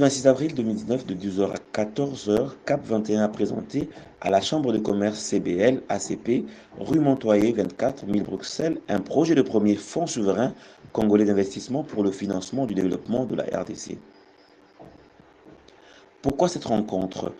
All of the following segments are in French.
26 avril 2019, de 12h à 14h, CAP 21 a présenté à la Chambre de commerce CBL ACP, rue Montoyer 24 000 Bruxelles, un projet de premier fonds souverain congolais d'investissement pour le financement du développement de la RDC. Pourquoi cette rencontre?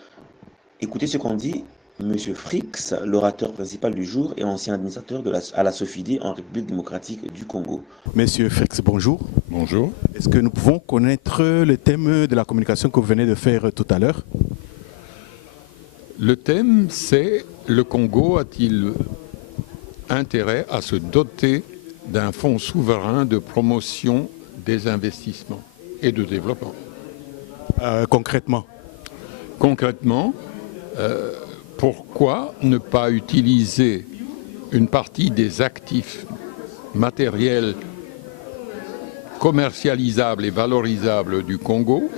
Écoutez ce qu'en dit M. Frix, l'orateur principal du jour et ancien administrateur à la SOFIDI en République démocratique du Congo. Monsieur Frix, bonjour. Bonjour. Est-ce que nous pouvons connaître le thème de la communication que vous venez de faire tout à l'heure? Le thème, c'est: le Congo a-t-il intérêt à se doter d'un fonds souverain de promotion des investissements et de développement? Concrètement? Concrètement, pourquoi ne pas utiliser une partie des actifs matériels commercialisables et valorisables du Congo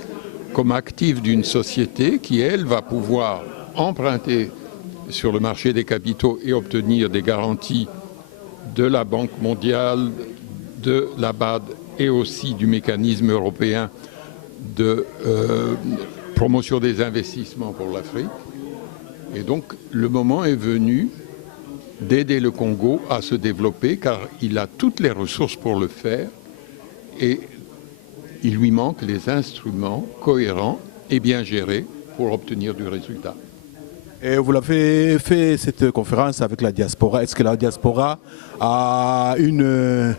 comme actifs d'une société qui, elle, va pouvoir emprunter sur le marché des capitaux et obtenir des garanties de la Banque mondiale, de la BAD et aussi du mécanisme européen de promotion des investissements pour l'Afrique. Et donc, le moment est venu d'aider le Congo à se développer, car il a toutes les ressources pour le faire et il lui manque les instruments cohérents et bien gérés pour obtenir du résultat. Et vous l'avez fait, cette conférence, avec la diaspora. Est-ce que la diaspora a une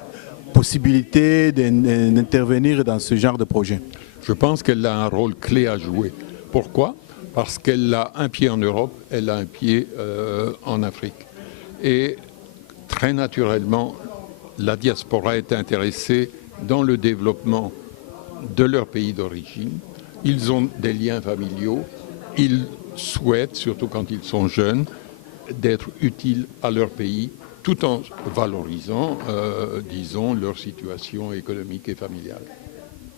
possibilité d'intervenir dans ce genre de projet? Je pense qu'elle a un rôle clé à jouer. Pourquoi? Parce qu'elle a un pied en Europe, elle a un pied en Afrique. Et très naturellement, la diaspora est intéressée dans le développement de leur pays d'origine. Ils ont des liens familiaux, ils souhaitent, surtout quand ils sont jeunes, d'être utiles à leur pays, tout en valorisant, disons, leur situation économique et familiale.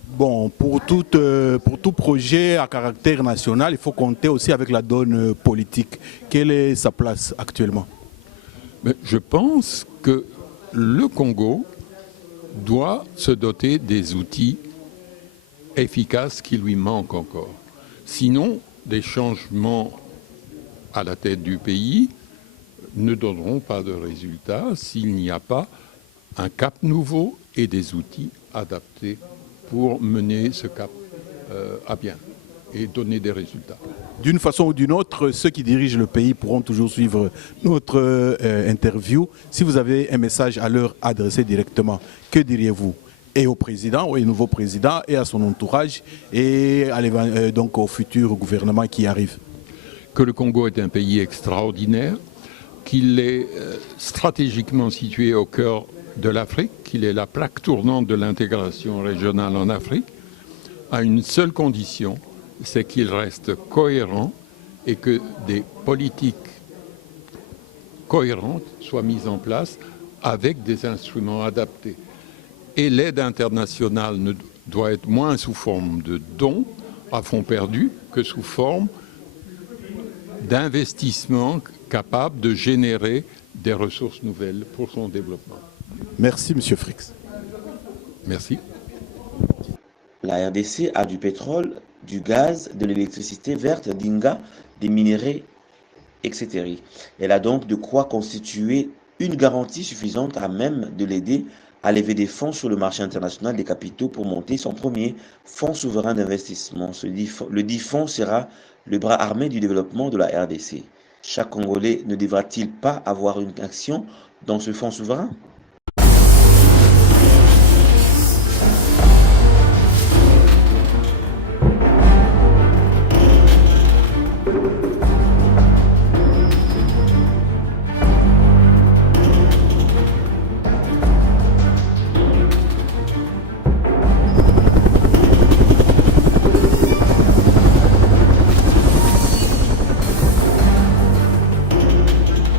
Bon, pour tout projet à caractère national, il faut compter aussi avec la donne politique. Quelle est sa place actuellement? Mais je pense que le Congo doit se doter des outils efficaces qui lui manquent encore. Sinon, des changements à la tête du pays ne donneront pas de résultats s'il n'y a pas un cap nouveau et des outils adaptés pour mener ce cap à bien et donner des résultats. D'une façon ou d'une autre, ceux qui dirigent le pays pourront toujours suivre notre interview. Si vous avez un message à leur adresser directement, que diriez-vous? Et au président, au nouveau président, et à son entourage, et donc au futur gouvernement qui arrive? Que le Congo est un pays extraordinaire, qu'il est stratégiquement situé au cœur de l'Afrique, qu'il est la plaque tournante de l'intégration régionale en Afrique, à une seule condition, c'est qu'il reste cohérent et que des politiques cohérentes soient mises en place avec des instruments adaptés. Et l'aide internationale doit être moins sous forme de dons à fonds perdus que sous forme d'investissements capables de générer des ressources nouvelles pour son développement. Merci, M. Frix. Merci. La RDC a du pétrole, du gaz, de l'électricité verte, d'Inga, des minéraux, etc. Elle a donc de quoi constituer une garantie suffisante à même de l'aider à lever des fonds sur le marché international des capitaux pour monter son premier fonds souverain d'investissement. Le dit fonds sera le bras armé du développement de la RDC. Chaque Congolais ne devra-t-il pas avoir une action dans ce fonds souverain?